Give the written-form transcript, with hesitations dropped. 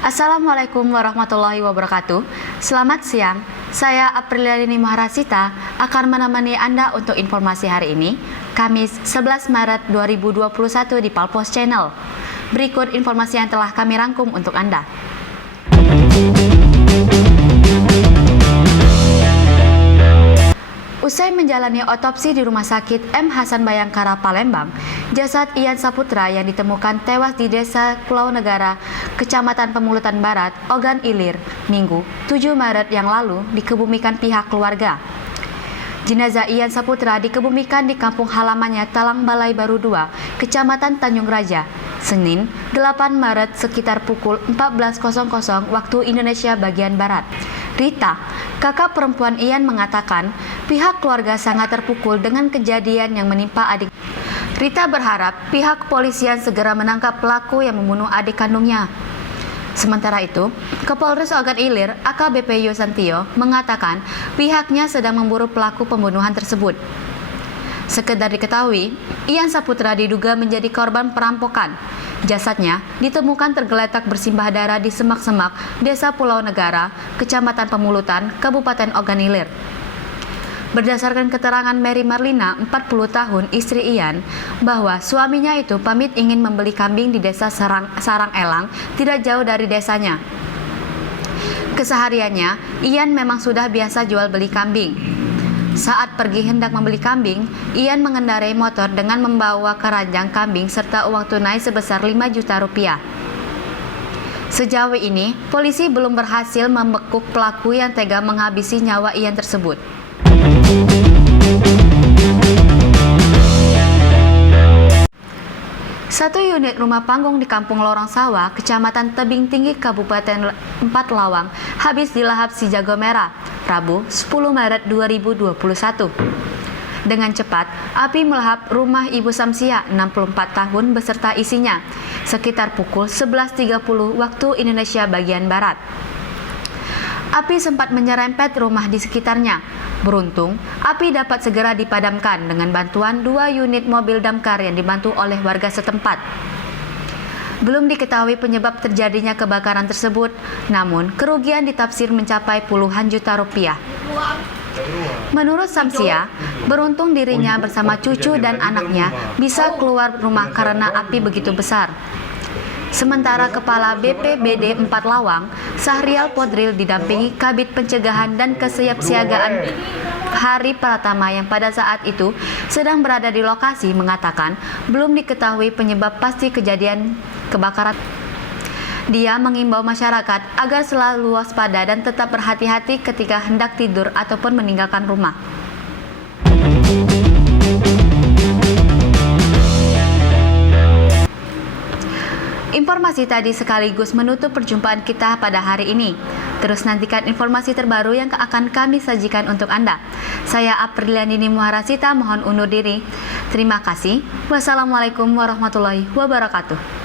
Assalamualaikum warahmatullahi wabarakatuh. Selamat siang, saya Apriliani Maharasita akan menemani Anda untuk informasi hari ini, Kamis 11 Maret 2021 di Palpos Channel. Berikut informasi yang telah kami rangkum untuk Anda. Usai menjalani otopsi di Rumah Sakit M. Hasan Bayangkara, Palembang, jasad Ian Saputra yang ditemukan tewas di Desa Pulau Negara, Kecamatan Pemulutan Barat, Ogan Ilir, Minggu 7 Maret yang lalu dikebumikan pihak keluarga. Jenazah Ian Saputra dikebumikan di kampung halamannya Talang Balai Baru 2, Kecamatan Tanjung Raja, Senin 8 Maret sekitar pukul 14.00 waktu Indonesia bagian Barat. Rita, kakak perempuan Ian, mengatakan pihak keluarga sangat terpukul dengan kejadian yang menimpa adik. Rita berharap pihak kepolisian segera menangkap pelaku yang membunuh adik kandungnya. Sementara itu, Kapolres Ogan Ilir AKBP Yosantio mengatakan pihaknya sedang memburu pelaku pembunuhan tersebut. Sekedar diketahui, Ian Saputra diduga menjadi korban perampokan. Jasadnya ditemukan tergeletak bersimbah darah di semak-semak Desa Pulau Negara, Kecamatan Pemulutan, Kabupaten Ogan Ilir. Berdasarkan keterangan Mary Marlina, 40 tahun, istri Ian, bahwa suaminya itu pamit ingin membeli kambing di Desa Sarang Elang, tidak jauh dari desanya. Kesehariannya, Ian memang sudah biasa jual beli kambing. Saat pergi hendak membeli kambing, Ian mengendarai motor dengan membawa keranjang kambing serta uang tunai sebesar 5 juta rupiah. Sejauh ini, polisi belum berhasil membekuk pelaku yang tega menghabisi nyawa Ian tersebut. Satu unit rumah panggung di Kampung Lorong Sawah, Kecamatan Tebing Tinggi, Kabupaten 4 Lawang, habis dilahap si jago merah, Rabu 10 Maret 2021. Dengan cepat, api melahap rumah Ibu Samsia, 64 tahun, beserta isinya, sekitar pukul 11.30 waktu Indonesia bagian Barat. Api sempat menyerempet rumah di sekitarnya. Beruntung, api dapat segera dipadamkan dengan bantuan 2 unit mobil damkar yang dibantu oleh warga setempat. Belum diketahui penyebab terjadinya kebakaran tersebut, namun kerugian ditafsir mencapai puluhan juta rupiah. Menurut Samsia, beruntung dirinya bersama cucu dan anaknya bisa keluar rumah karena api begitu besar. Sementara Kepala BPBD 4 Lawang, Sahrial Podril, didampingi Kabid Pencegahan dan Kesiapsiagaan Hari Pratama yang pada saat itu sedang berada di lokasi, mengatakan belum diketahui penyebab pasti kejadian kebakaran. Dia mengimbau masyarakat agar selalu waspada dan tetap berhati-hati ketika hendak tidur ataupun meninggalkan rumah. Informasi tadi sekaligus menutup perjumpaan kita pada hari ini. Terus nantikan informasi terbaru yang akan kami sajikan untuk Anda. Saya Apriliani Maharasita mohon undur diri. Terima kasih. Wassalamualaikum warahmatullahi wabarakatuh.